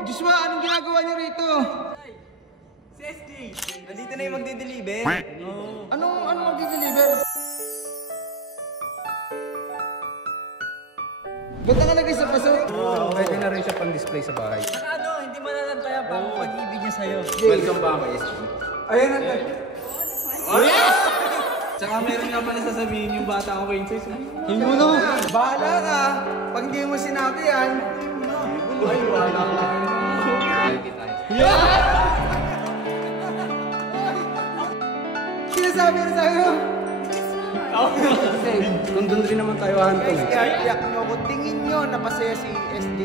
Joshua, anong ginagawa niyo rito? Si SJ! Nandito na yung magde-deliver. Anong magdi-deliver? Ba't nakalagay sa paso? Pwede na rin siya pang-display sa bahay. Saka ano, hindi malalantaya pa ang pag-ibig niya sa'yo. Welcome back kay SG. Ayun na. Tsaka meron nga pala sasabihin yung bata ko kayo sa'yo. Hindi mo na. Bahala ka. Pag hindi mo sinabi yan. Ay, wala ka. Sinasabi na sa'yo. Kasi kung doon rin naman tayo hantong eh. Iyak nyo ko. Tingin nyo napasaya si SJ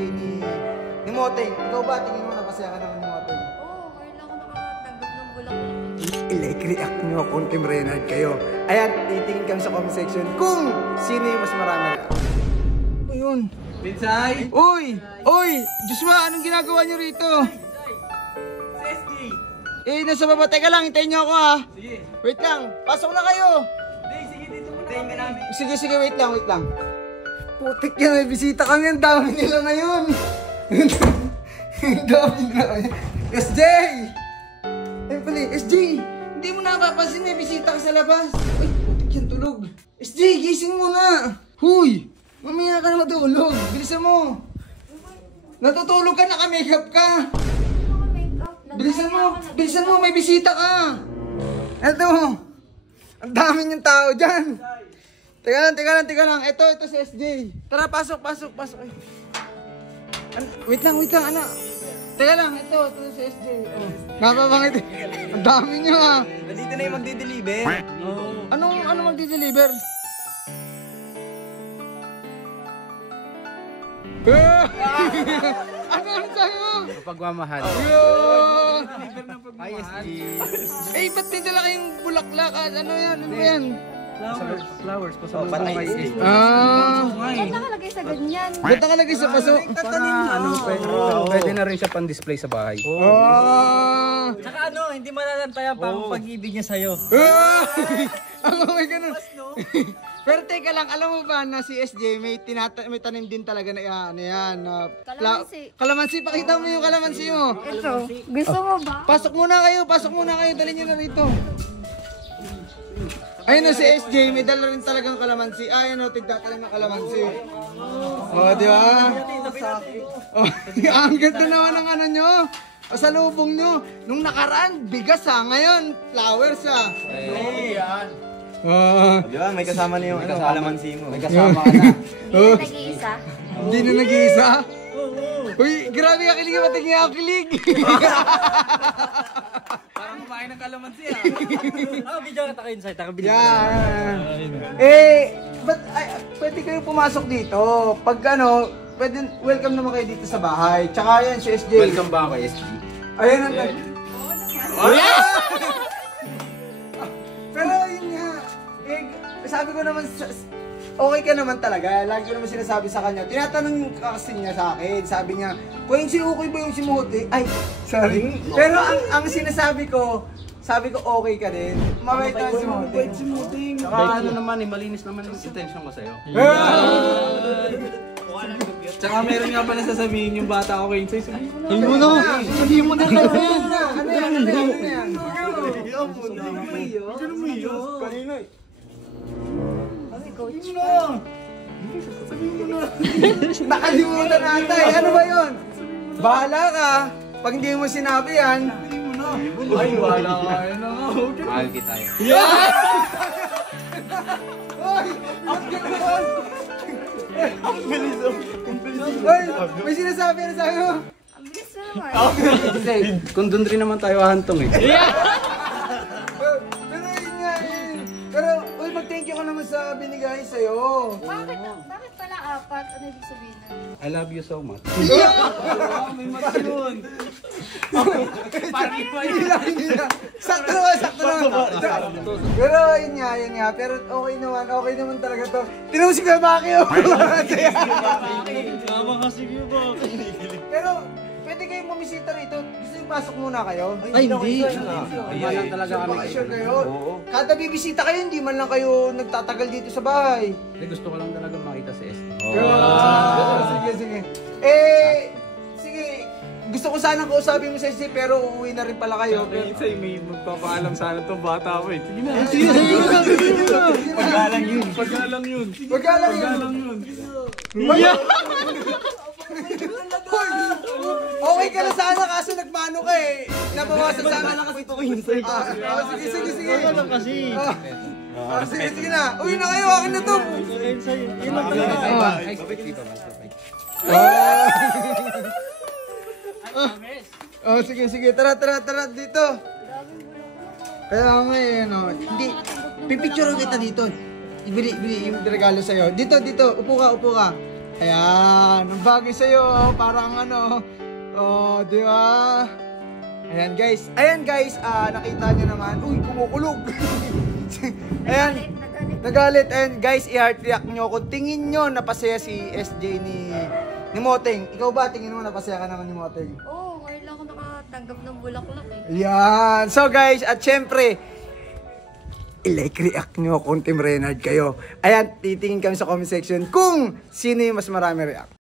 ni Moteng. Ikaw ba tingin mo napasaya ka naman ni Moteng? Oo, ngayon ako nakatanggap ng bulaklak. I-like react nyo kung Team Reynard kayo. Ayan, titingin kami sa comment section kung sino yung mas marami react. Ano yun? Pinsay! Uy! Uy! Joshua, anong ginagawa nyo rito? Si SJ! Nasa baba. Teka lang, hintayin nyo ako ha. Sige. Wait lang. Pasok na kayo. Hindi, sige dito muna kami. Namin. Sige, wait lang. Putik yan, may bisita kami. Ang dami nila ngayon. Ang dami nila ngayon. SJ! Ayun pala, SJ! Hindi mo napapansin, may bisita ka sa labas. Ay, putik yan, tulog. SJ, gising mo na. Huy! Mamaya ka na matulog. Bilisan mo. Natutulog ka, naka-makeup ka. Bilisan mo, may bisita ka. Eto, ang dami niyong tao dyan. Teka lang. Ito si SJ. Tara, pasok. Ay. Wait lang, anak. Teka lang, ito si SJ. Oh. Napapangit. Ang dami niyo ha. Nandito na yung magde-deliver. Anong magdi-deliver? Ano sa'yo? Pagmamahal. Yun! Hi SG. Ba't dinala kayong bulaklak? Ano yan? Flowers. Pasalubong patay kay SG. SG. Ba't nakalagay sa ganyan? Ba't nakalagay sa paso? Pwede na rin siya pang-display sa bahay. Tsaka ano, hindi malalantaya pa ang pag-ibig niya sa'yo. May ganun. Pero teka lang, alam mo ba na si SJ may tanim din talaga na yan. Kalamansi. Kalamansi, pakita mo yung kalamansi mo. Ito, gusto mo ba? Pasok muna kayo, dali nyo na rito. Ayun o si SJ, may dala rin talagang kalamansi. Ayun o, tigtatanim ng kalamansi. Di ba? Ang ganda naman ng ano nyo. Sa lubong nyo. Nung nakaraan, bigas ngayon, flowers Di ba? May kasama na yung kalamansi mo. May kasama ka na. Hindi na nag-iisa. Hindi na nag-iisa? Uy, grabe ka kilig, matigil ako kilig. Parang kumain ng kalamansi video ka tayo inside. Yan. Pwede kayo pumasok dito. Pag pwede, welcome naman kayo dito sa bahay. Tsaka yan, si SJ. Welcome back kay SG. Ayun ang Pero yun nga, sabi ko naman, okay ka naman talaga. Lagi ko naman sinasabi sa kanya. Tinatanong kasi niya sa akin. Sabi niya, Kuya, okay ba yung si Mote? Ay, sorry. Pero ang sinasabi ko, okay ka din. Mabait na si Mote. Mabait si Mote. Saka ano naman malinis naman yung intention ko sa'yo. Tsaka meron nga pala sasabihin yung bata ko kayo sa'yo. Sabihin mo na kayo yan. Ano yan? Kanina eh. Coach. Nakalimutan ata eh. Ano ba yun? Bahala ka. Pag hindi mo sinabi yan. Ay, wala ka yun Mahal kita eh. Hoy! Ang gano'n! Ang bilis. Hoy! May sinasabi na sa'yo. Ang bilis na naman. Kasi kung doon rin naman tayo hantong eh. Pero yun nga eh. Pero, uy, mag-thank you ka naman sa binigay sa'yo. Bakit pala apat? Ano ibig sabihin nun? I love you so much. May mas yun. Hindi lang. Sakto naman. Pero yun nga. Pero okay naman talaga to. Tinan mo si Kuya Maki. Tama kasi yun ba? Pero, pwede kayong bumisita rito. Gusto yung pasok muna kayo? Ay, hindi. Ayan talaga kami. Sure kayo? Kada bibisita kayo, hindi man lang kayo nagtatagal dito sa bahay. Hindi, gusto ko lang talaga makita si SG. Sige. Sige. gusto ko sanang kausapin mo si SJ pero uuwi na rin pala kayo. Minsan may magpapaalam sana itong bata ko eh. Sige na. Paggalang yun. Paggalang yun. Pagkalang yun. Okay ka na sana kaso nagmano ka eh. Nabawasan sana. Kasi ito ko yun sa'yo. Sige. Lang kasi. Sige na. Uwi na kayo. Akin na to. Yun lang talaga. Sige. Tara dito. Kaya nga eh, no. Hindi. Pipicture kita dito. Ibili yung regalo sa'yo. Dito. Upo ka. Ayan. Ang bagay sa'yo. Parang ano. Oh, di ba? Ayan guys. Nakita nyo naman. Uy, kumukulog. Ayan. Nagalit. And guys, i-heart react nyo kung tingin nyo napasaya si SJ ni Moteng. Ikaw ba? Tingin mo napasaya ka naman ni Moteng? Oo, ngayon lang ako nakatanggap ng bulaklak eh. Yan. So guys, at syempre, i-like react nyo kung Team Reynard kayo. Ayan, titingin kami sa comment section kung sino yung mas marami react.